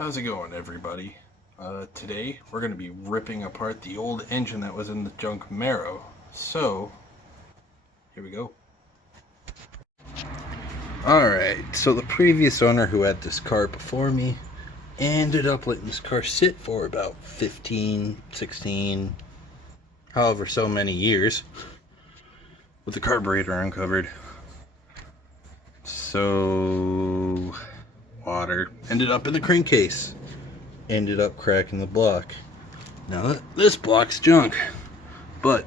How's it going, everybody? Today we're going to be ripping apart the old engine that was in the Junkmaro. So, here we go. Alright, so the previous owner who had this car before me ended up letting this car sit for about 15, 16, however so many years with the carburetor uncovered. So, water ended up in the crankcase. Ended up cracking the block. Now this block's junk, but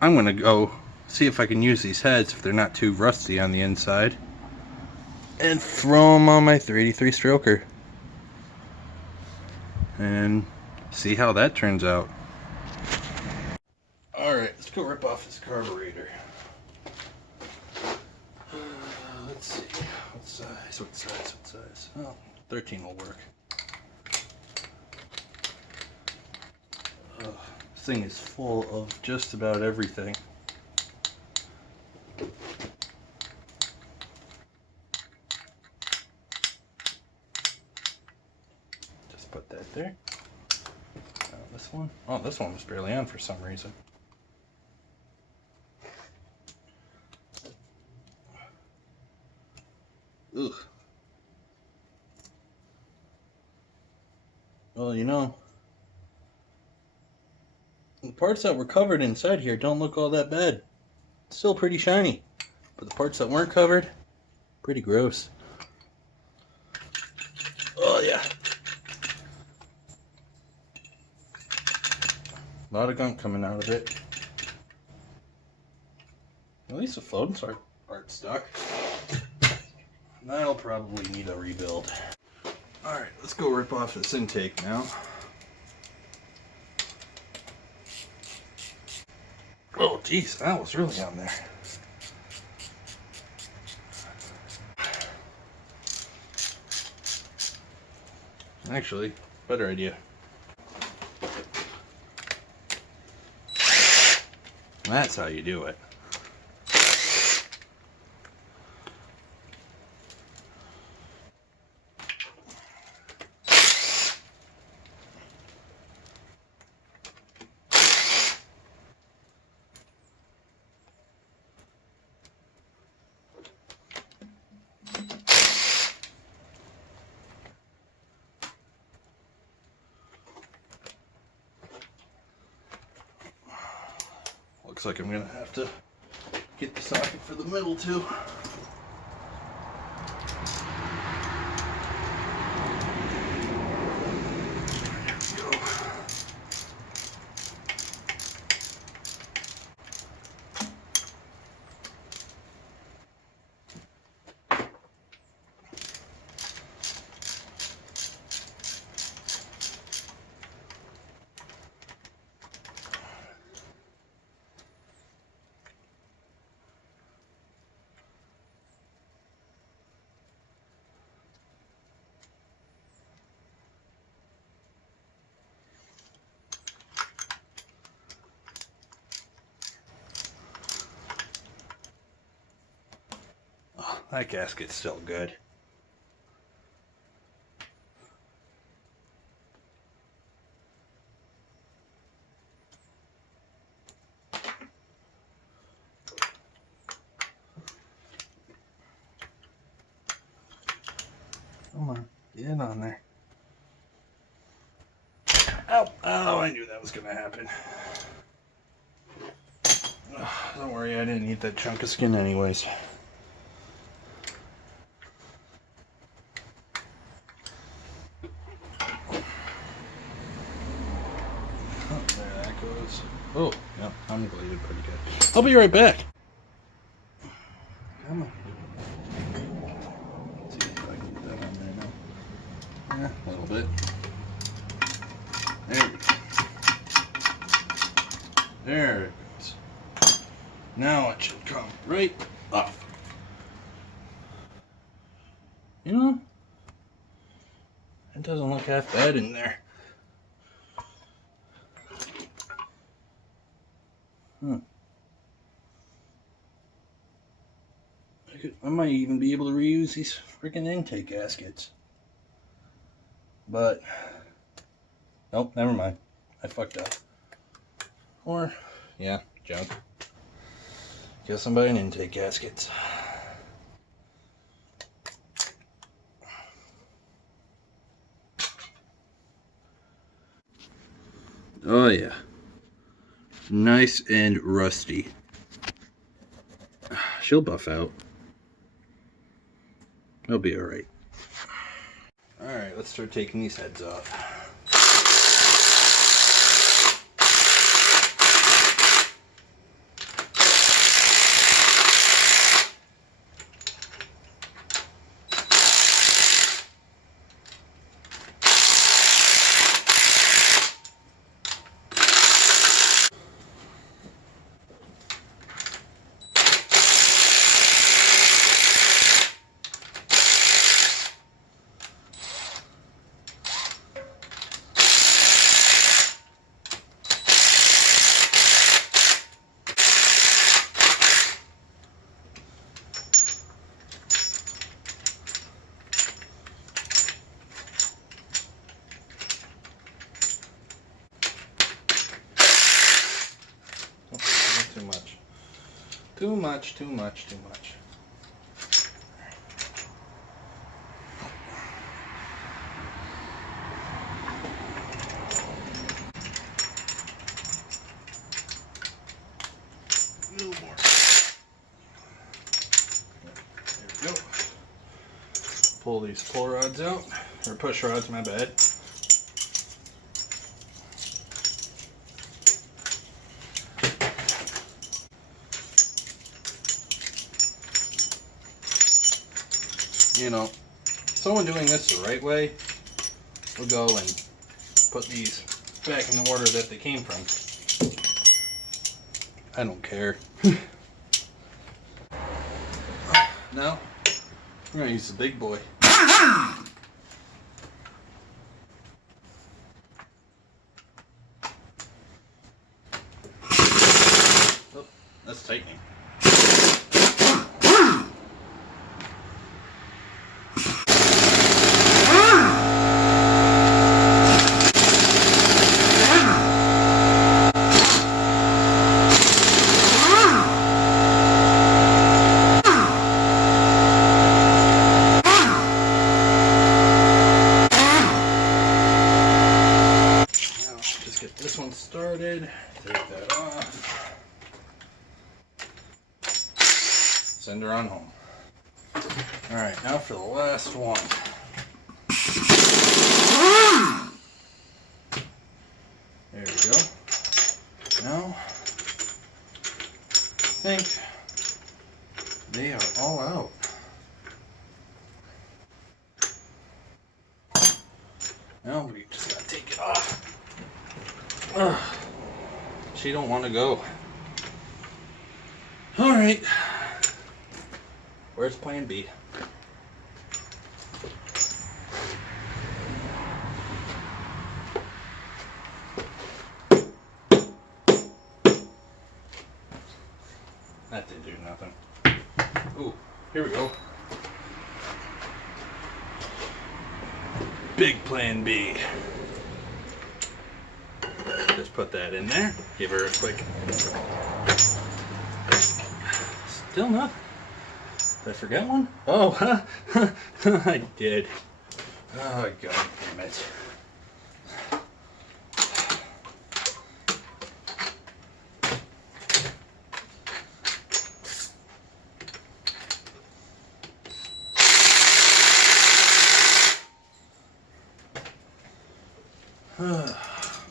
I'm gonna go see if I can use these heads if they're not too rusty on the inside and throw them on my 383 stroker and see how that turns out. Alright, let's go rip off this carburetor. Let's see, what size? Oh, 13 will work. This thing is full of just about everything. Just put that there. This one. Oh, this one was barely on for some reason. Ugh. Well, you know, the parts that were covered inside here don't look all that bad. It's still pretty shiny. But the parts that weren't covered, pretty gross. Oh yeah. A lot of gunk coming out of it. At least the floats aren't stuck. That'll probably need a rebuild. Alright, let's go rip off this intake now. Oh geez, that was really on there. Actually, better idea. That's how you do it. Looks like I'm gonna have to get the socket for the middle too. There we go. That gasket's still good. Come on, get on there. Ow! Oh, I knew that was gonna happen. Don't worry, I didn't eat that chunk of skin anyways. There that goes. Oh, yeah, I'm bleeding pretty good. I'll be right back. Come on. Let's see if I can get that on there now. Yeah, a little bit. There we go. There it goes. Now it should come right off. You know, it doesn't look half bad in there. I might even be able to reuse these freaking intake gaskets. But nope, never mind. I fucked up. Or yeah, junk. Guess I'm buying intake gaskets. Oh yeah. Nice and rusty. She'll buff out. It'll be alright. Alright, let's start taking these heads off. Too much. Too much. A little more. There we go. Pull these pull rods out, or push rods, my bad. You know, someone doing this the right way will go and put these back in the order that they came from. I don't care. Now, we're going to use the big boy. Oh, that's tightening. This one started, take that off, send her on home. Alright, now for the last one. There we go. Now, I think they are all out. Now we just gotta take it off. Ugh. She don't want to go. All right. Where's plan B? That didn't do nothing. Ooh, here we go. Big plan B. Just put that in there. Give her a quick. Still not. Did I forget one? Oh, I did. Oh, God damn it.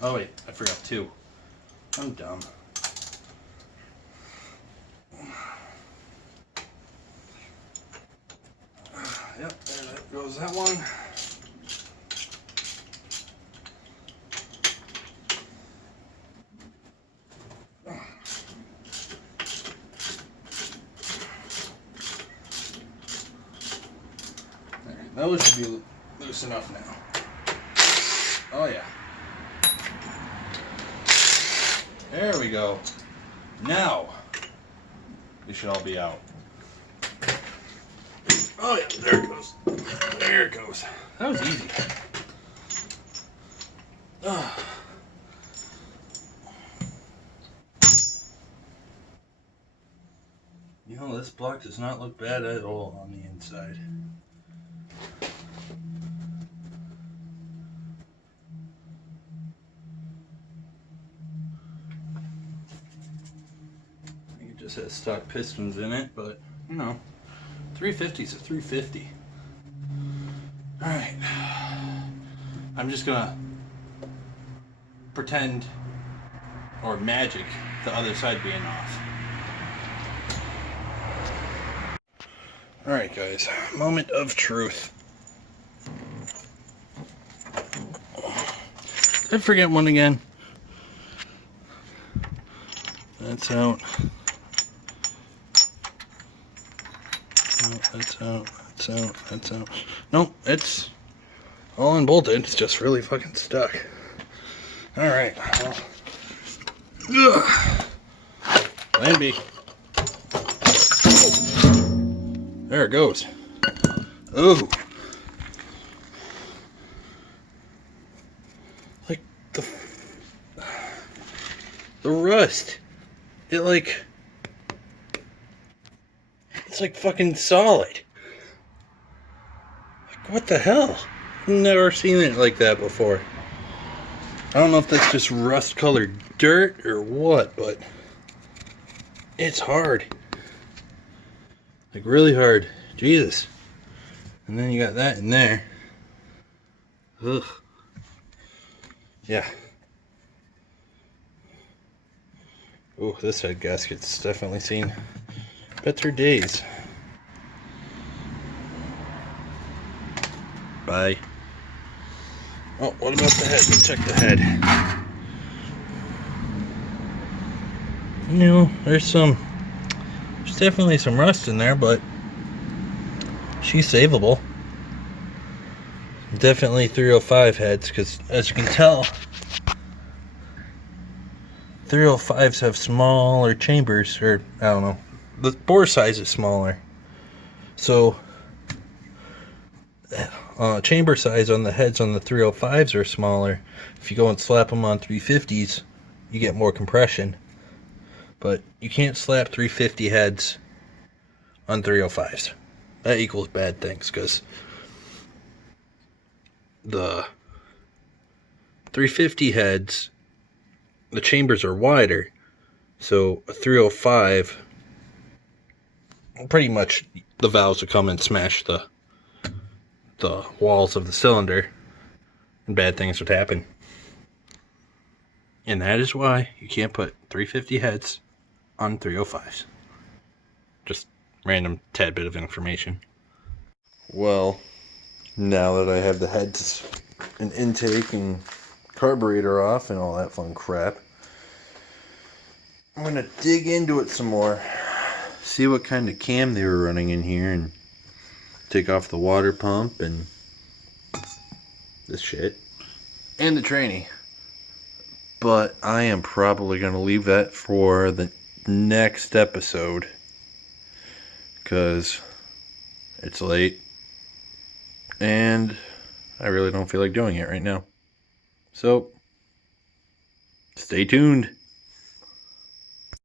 Oh wait, I forgot two. I'm dumb. Yep, there goes that one. There, those should be loose enough now. Oh yeah. There we go. Now, we should all be out. Oh yeah, there it goes. There it goes. That was easy. You know, this block does not look bad at all on the inside. I think it just has stock pistons in it, but you know, 350 is a 350. Alright. I'm just gonna pretend, or magic, the other side being off. Alright guys, moment of truth. Did I forget one again? That's out. No, that's out. That's out. That's out. Nope, it's all unbolted. It's just really fucking stuck. Alright. Well. Plan B. There it goes. Ooh. Like the rust. It's like fucking solid. Like what the hell? Never seen it like that before. I don't know if that's just rust colored dirt or what, but it's hard. Like really hard. Jesus. And then you got that in there. Ugh. Yeah. Oh, this head gasket's definitely seen better days. Bye. Oh, what about the head? Let's check the head. You know, there's definitely some rust in there, but she's savable. Definitely 305 heads, because as you can tell, 305s have smaller chambers, or I don't know, the bore size is smaller. So, chamber size on the heads on the 305s are smaller. If you go and slap them on 350s, you get more compression. But you can't slap 350 heads on 305s. That equals bad things, because the 350 heads, the chambers are wider, so a 305, pretty much the valves will come and smash the walls of the cylinder, and bad things would happen. And that is why you can't put 350 heads on 305s. Just random tad bit of information. Well, now that I have the heads and intake and carburetor off and all that fun crap, I'm going to dig into it some more, see what kind of cam they were running in here, and take off the water pump and this shit, and the tranny. But I am probably going to leave that for the next episode, because it's late and I really don't feel like doing it right now. So, stay tuned.